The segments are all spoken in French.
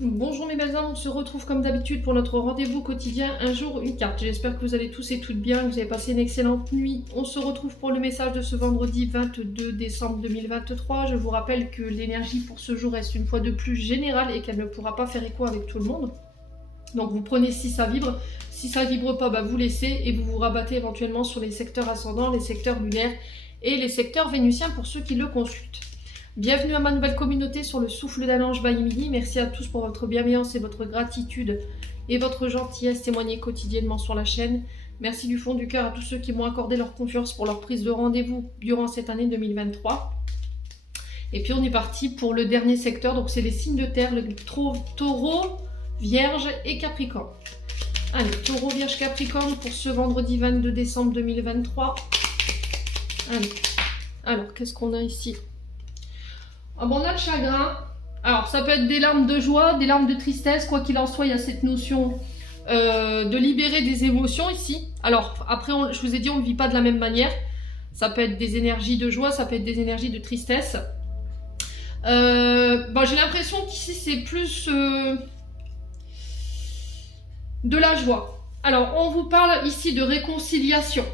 Bonjour mes belles âmes, on se retrouve comme d'habitude pour notre rendez-vous quotidien, un jour une carte. J'espère que vous allez tous et toutes bien, que vous avez passé une excellente nuit. On se retrouve pour le message de ce vendredi 22 décembre 2023. Je vous rappelle que l'énergie pour ce jour reste une fois de plus générale et qu'elle ne pourra pas faire écho avec tout le monde. Donc vous prenez si ça vibre, si ça vibre pas, vous laissez et vous vous rabattez éventuellement sur les secteurs ascendants, les secteurs lunaires et les secteurs vénusiens pour ceux qui le consultent. Bienvenue à ma nouvelle communauté sur le souffle d'un ange by Emily. Merci à tous pour votre bienveillance et votre gratitude et votre gentillesse témoignée quotidiennement sur la chaîne. Merci du fond du cœur à tous ceux qui m'ont accordé leur confiance pour leur prise de rendez-vous durant cette année 2023. Et puis on est parti pour le dernier secteur, donc c'est les signes de terre, le taureau, vierge et capricorne. Allez, taureau, vierge, capricorne pour ce vendredi 22 décembre 2023. Allez, alors qu'est-ce qu'on a ici? Ah bon, on a le chagrin. Alors ça peut être des larmes de joie, des larmes de tristesse, quoi qu'il en soit, il y a cette notion de libérer des émotions ici. Alors après, je vous ai dit, on ne vit pas de la même manière. Ça peut être des énergies de joie, ça peut être des énergies de tristesse. J'ai l'impression qu'ici c'est plus de la joie. Alors on vous parle ici de réconciliation.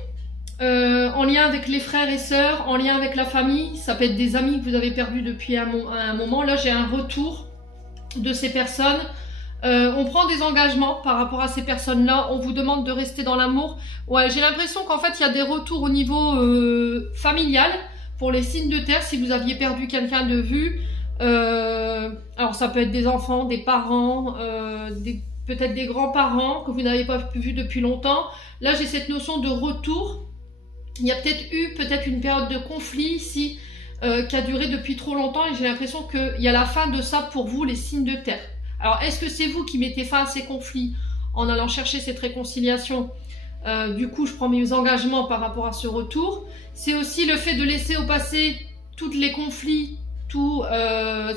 En lien avec les frères et sœurs, en lien avec la famille, ça peut être des amis que vous avez perdus depuis un moment. Là, j'ai un retour de ces personnes. On prend des engagements par rapport à ces personnes-là. On vous demande de rester dans l'amour. Ouais, j'ai l'impression qu'en fait, il y a des retours au niveau familial pour les signes de terre. Si vous aviez perdu quelqu'un de vue, alors ça peut être des enfants, des parents, peut-être des grands-parents que vous n'avez pas vu depuis longtemps. Là, j'ai cette notion de retour. Il y a peut-être eu une période de conflit ici qui a duré depuis trop longtemps et j'ai l'impression qu'il y a la fin de ça pour vous, les signes de terre. Alors, est-ce que c'est vous qui mettez fin à ces conflits en allant chercher cette réconciliation? Du coup, je prends mes engagements par rapport à ce retour. C'est aussi le fait de laisser au passé tous les conflits, toute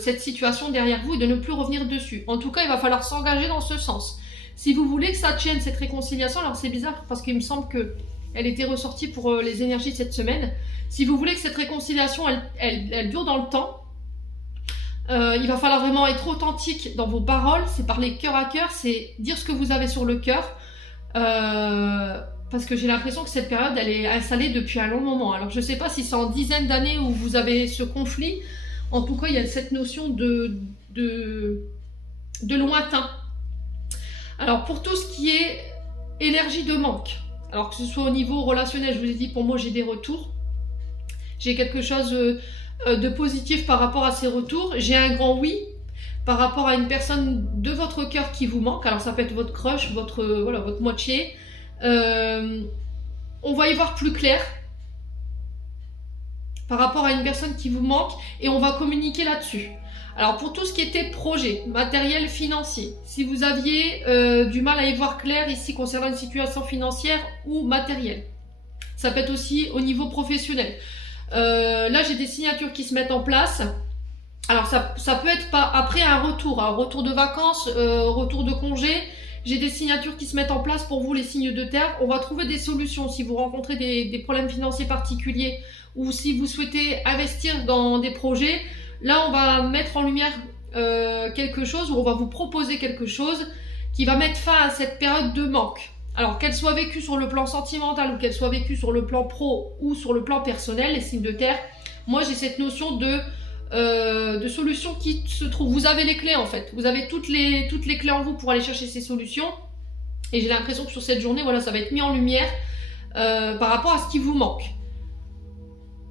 cette situation derrière vous et de ne plus revenir dessus. En tout cas, il va falloir s'engager dans ce sens. Si vous voulez que ça tienne, cette réconciliation, alors c'est bizarre parce qu'il me semble que elle était ressortie pour les énergies de cette semaine. Si vous voulez que cette réconciliation, elle dure dans le temps, il va falloir vraiment être authentique dans vos paroles. C'est parler cœur à cœur, c'est dire ce que vous avez sur le cœur. Parce que j'ai l'impression que cette période, elle est installée depuis un long moment. Alors je ne sais pas si c'est en dizaines d'années où vous avez ce conflit. En tout cas, il y a cette notion de lointain. Alors pour tout ce qui est énergie de manque, alors que ce soit au niveau relationnel, je vous ai dit, pour moi, j'ai des retours. J'ai quelque chose de positif par rapport à ces retours. J'ai un grand oui par rapport à une personne de votre cœur qui vous manque. Alors, ça peut être votre crush, votre moitié. On va y voir plus clair par rapport à une personne qui vous manque et on va communiquer là-dessus. Alors pour tout ce qui était projet, matériel, financier, si vous aviez du mal à y voir clair ici concernant une situation financière ou matérielle, ça peut être aussi au niveau professionnel. Là j'ai des signatures qui se mettent en place. Alors ça peut être pas après un retour de vacances, retour de congé. J'ai des signatures qui se mettent en place pour vous les signes de terre. On va trouver des solutions si vous rencontrez des problèmes financiers particuliers ou si vous souhaitez investir dans des projets. Là, on va mettre en lumière quelque chose, ou on va vous proposer quelque chose qui va mettre fin à cette période de manque. Alors, qu'elle soit vécue sur le plan sentimental ou qu'elle soit vécue sur le plan pro ou sur le plan personnel, les signes de terre, moi j'ai cette notion de solution qui se trouve. Vous avez les clés en fait, vous avez toutes les clés en vous pour aller chercher ces solutions. Et j'ai l'impression que sur cette journée, voilà, ça va être mis en lumière par rapport à ce qui vous manque.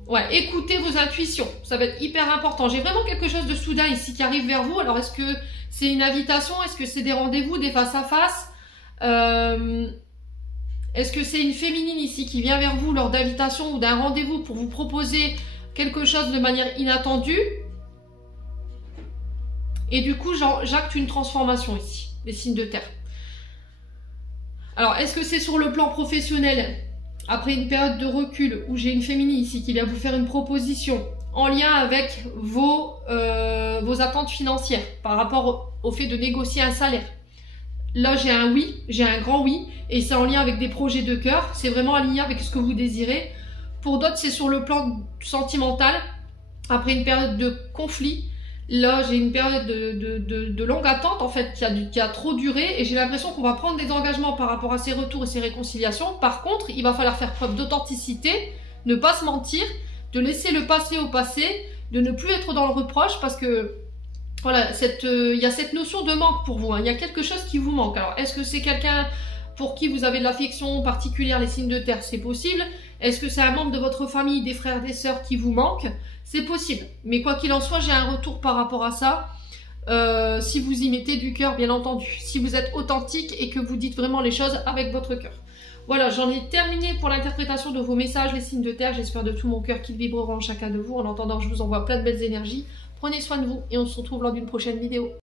Ouais, écoutez vos intuitions, ça va être hyper important. J'ai vraiment quelque chose de soudain ici qui arrive vers vous. Alors, est-ce que c'est une invitation? Est-ce que c'est des rendez-vous, des face-à-face? Est-ce que c'est une féminine ici qui vient vers vous lors d'invitation ou d'un rendez-vous pour vous proposer quelque chose de manière inattendue? Et du coup, j'acte une transformation ici, les signes de terre. Alors, est-ce que c'est sur le plan professionnel? Après une période de recul où j'ai une féminine ici qui vient vous faire une proposition en lien avec vos attentes financières par rapport au fait de négocier un salaire. Là, j'ai un oui, j'ai un grand oui et c'est en lien avec des projets de cœur. C'est vraiment aligné avec ce que vous désirez. Pour d'autres, c'est sur le plan sentimental. Après une période de conflit, Là, j'ai une période de longue attente, en fait, qui a trop duré, et j'ai l'impression qu'on va prendre des engagements par rapport à ces retours et ces réconciliations. Par contre, il va falloir faire preuve d'authenticité, ne pas se mentir, de laisser le passé au passé, de ne plus être dans le reproche, parce que, voilà, il y a cette notion de manque pour vous, hein. Il y a quelque chose qui vous manque. Alors, est-ce que c'est quelqu'un pour qui vous avez de l'affection particulière, les signes de terre? C'est possible. Est-ce que c'est un membre de votre famille, des frères, des sœurs qui vous manque? C'est possible. Mais quoi qu'il en soit, j'ai un retour par rapport à ça. Si vous y mettez du cœur, bien entendu. Si vous êtes authentique et que vous dites vraiment les choses avec votre cœur. Voilà, j'en ai terminé pour l'interprétation de vos messages, les signes de terre. J'espère de tout mon cœur qu'ils vibreront en chacun de vous. En attendant, je vous envoie plein de belles énergies. Prenez soin de vous et on se retrouve lors d'une prochaine vidéo.